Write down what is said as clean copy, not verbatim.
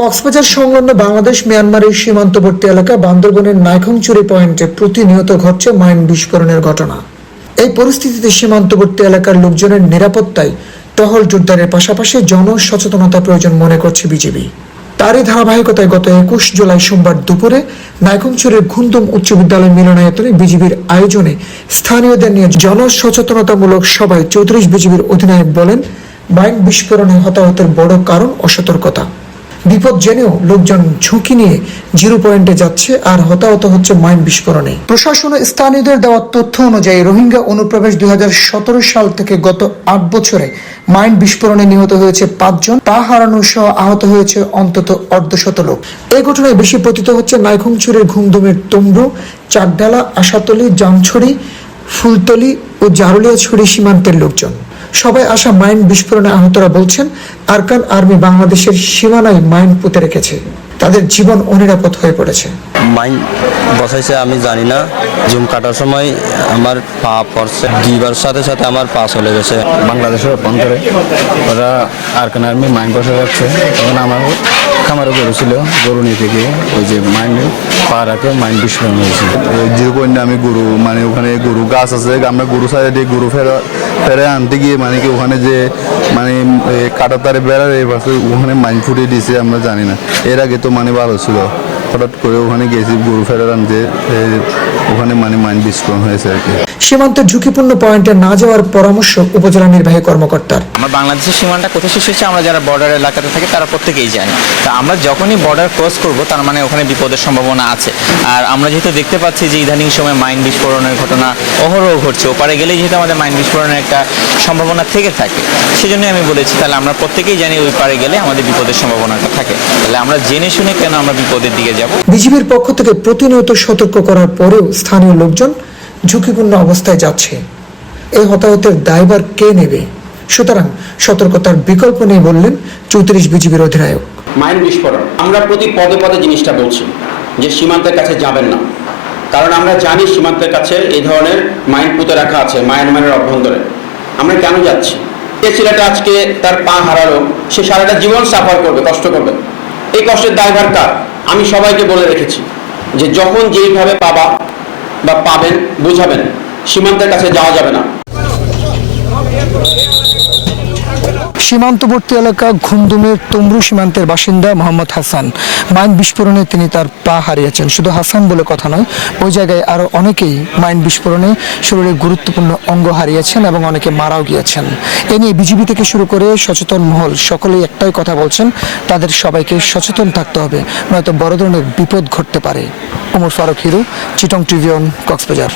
কক্সবাজার সংলগ্ন বাংলাদেশ মিয়ানমারের সীমান্তবর্তী এলাকা বান্দরবনের নাইখংচুরি পয়েন্টে প্রতিনিয়ত ঘটছে মাইন বিস্ফোরণের ঘটনা। এই পরিস্থিতিতে সীমান্তবর্তী এলাকার লোকজনের নিরাপত্তায় টহল জোরদারের পাশাপাশি জনসচেতনতা প্রয়োজন মনে করছে বিজিবি। তারই ধারাবাহিকতায় গত 21 জুলাই সোমবার দুপুরে নাইখংচুরির ঘুমদুম উচ্চ বিদ্যালয় মিলনায়তনে বিজিবির আয়োজনে স্থানীয়দের নিয়ে জনসচেতনতামূলক সভায় 34 বিজিবির অধিনায়ক বলেন, মাইন বিস্ফোরণে হতাহতের বড় কারণ অসতর্কতা। বিপদ জেনেও লোকজন ঝুঁকি নিয়ে জিরো পয়েন্টে যাচ্ছে আর হতাহত হচ্ছে মাইন বিস্ফোরণে। প্রশাসন ও স্থানীয়দের দেওয়া তথ্য অনুযায়ী রোহিঙ্গা অনুপ্রবেশ 2017 সাল থেকে গত 8 বছরে মাইন বিস্ফোরণে নিহত হয়েছে 5 জন, পা হারানো সহ আহত হয়েছে অন্তত অর্ধশত লোক। এই ঘটনায় বেশি পতিত হচ্ছে নাইখংচুরির ঘুমদুমের তমরু, চাকডালা, আশাতলী, জামছড়ি, ফুলতলী ও জারুলিয়াছড়ি সীমান্তের লোকজন। সবাই আসা মাইন বিস্ফোরণে আহতরা বলছেন, আরকান আর্মি বাংলাদেশের সীমানায় মাইন পুঁতে রেখেছে, তাদের জীবন অনিরাপদ হয়ে পড়েছে। মাইন বসাইছে আমি জানি না, জুম কাটার সময় আমার পা পড়ছে, দিবার সাথে সাথে আমার পা চলে গেছে। বাংলাদেশের অভ্যন্তরে ওরা আরকান আর্মি মাইন বসে যাচ্ছে, তখন আমার খামারে গরু ছিল, গরু নিতে গিয়ে ওই যে মাইন পা রাখে মাইন বিস্ফোরণ হয়েছিল। জিরো পয়েন্টে আমি গরু মানে ওখানে গরু গাছ আছে, আমরা গরু সাইডে দিয়ে গরু ফেরে আনতে গিয়ে মানে কি ওখানে যে মানে কাটার তারে বেড়ার এই পাশে ওখানে মাইন ফুটিয়ে দিয়েছে, আমরা জানি না। এর আগে তো মানে ভালো ছিল, হঠাৎ করে ওখানে গেছি গরু ফেরার আনতে, ওখানে মানে মাইন বিস্ফোরণ হয়েছে আর কি। সীমান্তের ঝুঁকিপূর্ণ পয়েন্টে না যাওয়ার পরামর্শ উপজেলা নির্বাহী কর্মকর্তার। আমরা বাংলাদেশের সীমানাটা কোথায় শেষ হচ্ছে আমরা যারা বর্ডার এলাকাতে থাকি তারা প্রত্যেকেই জানি। তা আমরা যখনই বর্ডার ক্রস করব তার মানে ওখানে বিপদের সম্ভাবনা আছে। আর আমরা যেহেতু দেখতে পাচ্ছি যে ইদানিং সময় মাইন বিস্ফোরণের ঘটনা অহরহ ঘটছে, ওপারে গেলেই যেহেতু আমাদের মাইন বিস্ফোরণের একটা সম্ভাবনা থেকে থাকে, সেজন্যই আমি বলেছি তাহলে আমরা প্রত্যেকেই জানি ওই পারে গেলে আমাদের বিপদের সম্ভাবনাটা থাকে, তাহলে আমরা জেনে শুনে কেন আমরা বিপদের দিকে যাব। বিজিবির পক্ষ থেকে প্রতিনিয়ত সতর্ক করার পরেও স্থানীয় লোকজন ঝুঁকিপূর্ণ অবস্থায় যাচ্ছে। এই হতাহতের দায়ভার কে নেবে? সুতরাং সতর্কতার বিকল্প নেই বললেন 34 বিজিবির অধিনায়ক। মাইন বিস্ফোরণ আমরা প্রতি পদে পদে জিনিসটা বলছি যে সীমান্তের কাছে যাবেন না, কারণ আমরা জানি সীমান্তের কাছে এই ধরনের মাইন পুঁতে রাখা আছে মায়ানমারের অভ্যন্তরে। আমরা কেন যাচ্ছি? যে ছেলেটা আজকে তার পা হারালো, সে সারাটা জীবন সাফার করবে, কষ্ট করবে। এই কষ্টের দায়ভার কার? আমি সবাইকে বলে রেখেছি যে যখন যেইভাবে পাবেন বুঝাবেন, সীমান্তের কাছে যাওয়া যাবে না। সীমান্তবর্তী এলাকা ঘুমদুমের তমরু সীমান্তের বাসিন্দা মোহাম্মদ হাসান। মাইন বিস্ফোরণে তিনি তার পা হারিয়েছেন। শুধু হাসান বলে কথা নয়, ওই জায়গায় আরো অনেকেই মাইন বিস্ফোরণে শরীরে গুরুত্বপূর্ণ অঙ্গ হারিয়েছেন এবং অনেকে মারাও গিয়েছেন। এ নিয়ে বিজিবি থেকে শুরু করে সচেতন মহল সকলেই একটাই কথা বলছেন, তাদের সবাইকে সচেতন থাকতে হবে, নয়তো বড় ধরনের বিপদ ঘটতে পারে। ওমর ফারুক হিরু, চিটং ট্রিবিউন, কক্সবাজার।